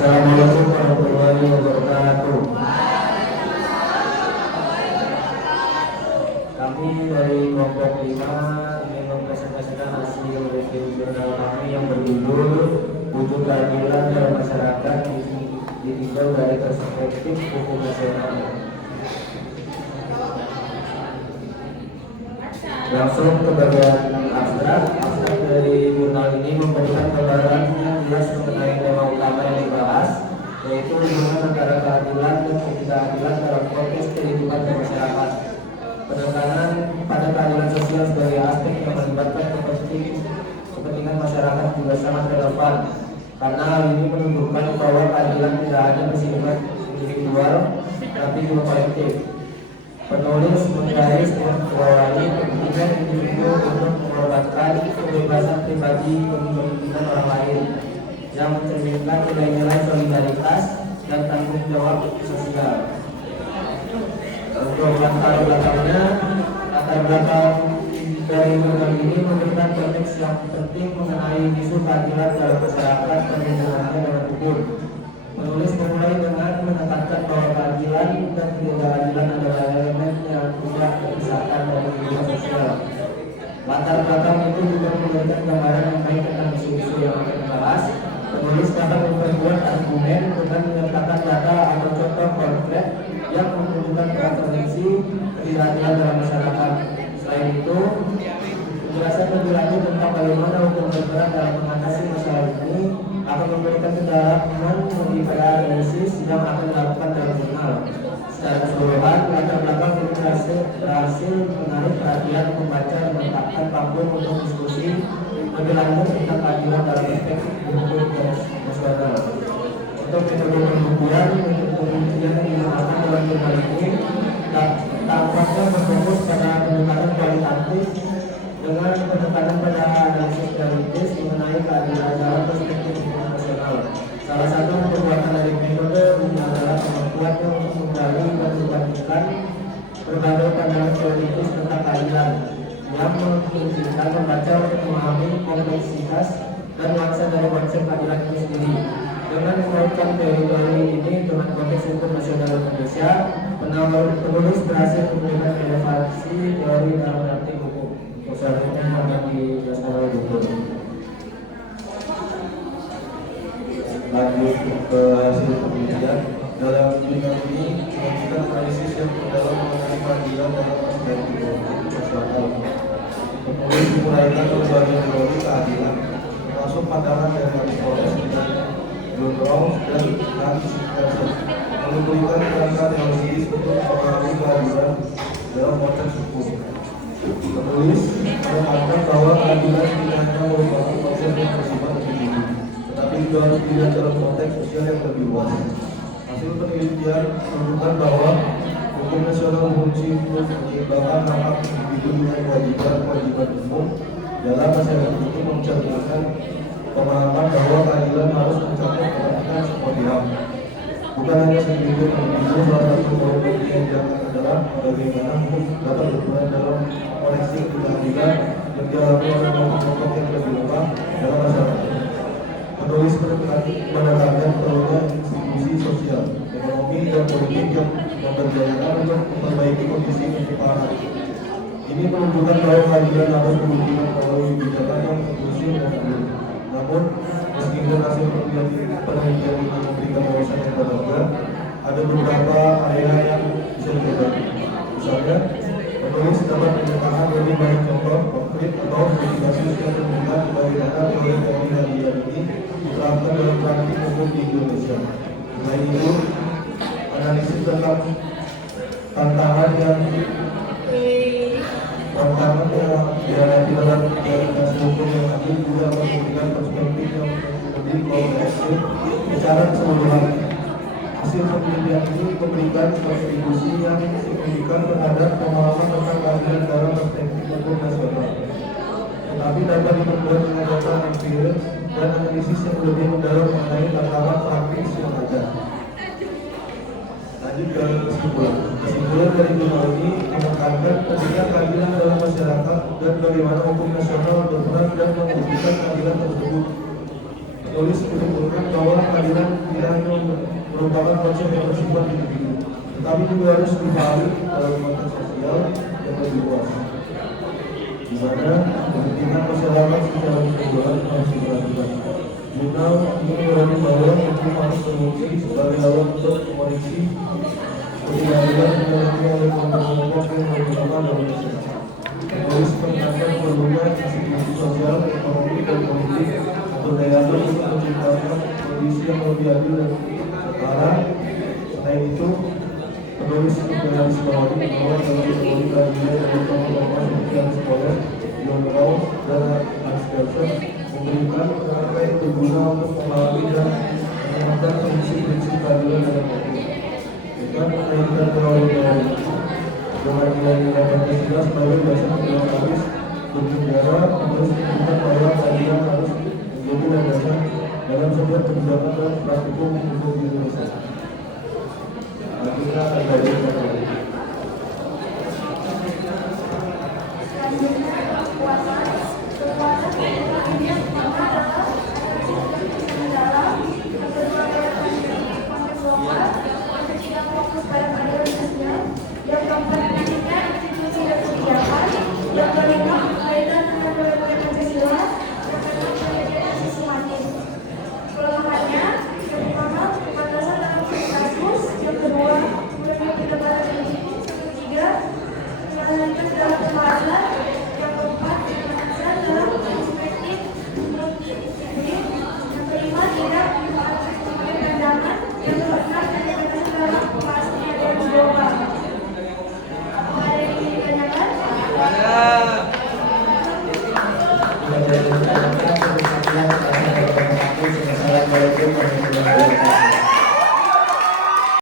Assalamualaikum warahmatullahi wabarakatuh. Kami dari kelompok 5 ingin mempresentasikan hasil review jurnal kami yang berjudul Wujud Keadilan dalam Masyarakat ditinjau dari Perspektif Hukum Nasional. Langsung ke bagian abstrak dari jurnal ini memberikan gambaran yang jelas mengenai tema utama yang dibahas, yaitu hubungan antara keadilan dan ketidakadilan dalam konteks kehidupan masyarakat. Penekanan pada keadilan sosial sebagai aspek yang melibatkan kepentingan masyarakat juga sangat relevan, karena hal ini menunjukkan bahwa keadilan tidak hanya bersifat individual, tapi juga kolektif. Penulis menggarisbawahi kepentingan individu untuk mengorbankan kebebasan pribadi demi kepentingan orang lain, yang mencerminkan nilai-nilai solidaritas dan tanggung jawab sosial. Untuk latar belakang dari jurnal ini memberikan konteks yang penting mengenai isu keadilan dalam masyarakat dan hubungannya dengan hukum. Penulis memulai dengan menekankan bahwa keadilan dan ketidakadilan adalah elemen yang tidak terpisahkan dari kehidupan sosial. Latar belakang itu juga memberikan gambaran yang baik tentang isu-isu yang akan dibahas. Penulis dapat memperkuat argumen dengan menyertakan data atau contoh konkret yang menunjukkan prevalensi ketidakadilan dalam masyarakat. Selain itu, penjelasan lebih lanjut tentang bagaimana hukum berperan dalam mengatasi masalah ini akan memberikan pendalaman bagi analisis yang akan dilakukan dalam jurnal. Secara keseluruhan, latar belakang ini berhasil menarik perhatian pembaca dan meletakkan panggung untuk diskusi lebih lanjut tentang keadilan dalam perspektif hukum nasional. Untuk metode pembuktian yang digunakan dalam jurnal ini tampaknya berfokus pada pendekatan kualitatif dengan penekanan pada analisis teoritis mengenai keadilan dalam perspektif hukum nasional. Salah satu perbuatan dari metode ini adalah kemampuan untuk menggali dan membandingkan berbagai pandangan teoritis tentang keadilan yang memungkinkan membaca untuk memahami kompleksitas dan nuansa dari konsep keadilan itu sendiri. Dengan mengaitkan teori-teori ini dengan konteks hukum nasional Indonesia, penulis berhasil memberikan relevansi teori dalam arti hukum. Selanjutnya akan dijelaskan oleh Dr. Lanjut ke hasil penelitian. Dalam jurnal ini memberikan analisis yang mendalam mengenai keadilan dalam perspektif hukum nasional. Penulis menguraikan berbagai teori keadilan, termasuk pandangan dari Aristoteles dan John Rawls dan Hans Kelsen, memberikan kerangka teoritis untuk memahami keadilan dalam konteks hukum. Penulis menekankan bahwa keadilan tidak hanya merupakan konsep yang bersifat individu, tetapi juga harus dilihat dalam konteks sosial yang lebih luas. Hasil penelitian menunjukkan bahwa hukum nasional berfungsi untuk menyeimbangkan hak individu dengan kewajiban umum dalam masyarakat itu, mencerminkan pemahaman bahwa keadilan harus mencapai kepentingan semua pihak, bukan hanya segelintir individu. Salah satu poin yang adalah bagaimana hukum dapat berperan dalam koneksi ketidakadilan yang dialami oleh kelompok yang lebih lemah dalam masyarakat. Penulis menekankan perlunya institusi sosial, ekonomi, dan politik yang berjalan untuk memperbaiki kondisi ketimpangan. Ini menunjukkan bahwa keadilan harus dibuktikan melalui kebijakan yang inklusif dan adil. Namun, meskipun hasil penelitian ini memberikan wawasan yang berbeda, ada beberapa area yang bisa diperbaiki. Misalnya, penulis dapat menyertakan lebih banyak contoh konkret atau verifikasi yang menunjukkan bagaimana teori keadilan ini diterapkan dalam praktik hukum di Indonesia. Selain itu, analisis tentang tantangan yang dihadapi dalam implementasi hukum yang adil juga memberikan perspektif yang lebih komprehensif secara keseluruhan. Hasil penelitian ini memberikan kontribusi yang signifikan terhadap pemahaman tentang keadilan dalam perspektif hukum nasional, tetapi dapat diperkuat dengan data empiris dan analisis yang lebih mendalam mengenai tantangan praktis yang ada. Lanjut ke kesimpulan. Kesimpulan dari jurnal ini menekankan pentingnya keadilan dalam masyarakat dan bagaimana hukum nasional berperan dan membuktikan keadilan tersebut. Penulis menyimpulkan bahwa keadilan tidak hanya merupakan konsep yang bersifat individu, tetapi juga harus dipahami dalam konteks sosial yang lebih luas, di mana kepentingan masyarakat secara keseluruhan harus diperhatikan. Jurnal ini berarti bahwa hukum harus berfungsi sebagai alat untuk mengoreksi ketidakadilan yang dimiliki oleh kelompok-kelompok yang merupakan dominasi. Penulis menekankan perlunya institusi sosial, ekonomi, dan politik untuk daya untuk menciptakan kondisi yang lebih adil dan setara. Selain itu, penulis menggarisbawahi bahwa dalam teori keadilan dari tokoh-tokoh seperti Hans Kohler, John Rawls, dan Hans Kelsen memberikan kerangka yang berguna untuk memahami dan mengamalkan prinsip-prinsip keadilan dalam hukum. Dengan mengaitkan teori-teori dengan nilai-nilai Pancasila sebagai dasar demokratis bernegara, penulis menunjukkan bahwa keadilan harus menjadi landasan dalam setiap kebijakan dan praktikum hukum di Indonesia. Kita akan belajar tentang Assalamualaikum warahmatullahi wabarakatuh.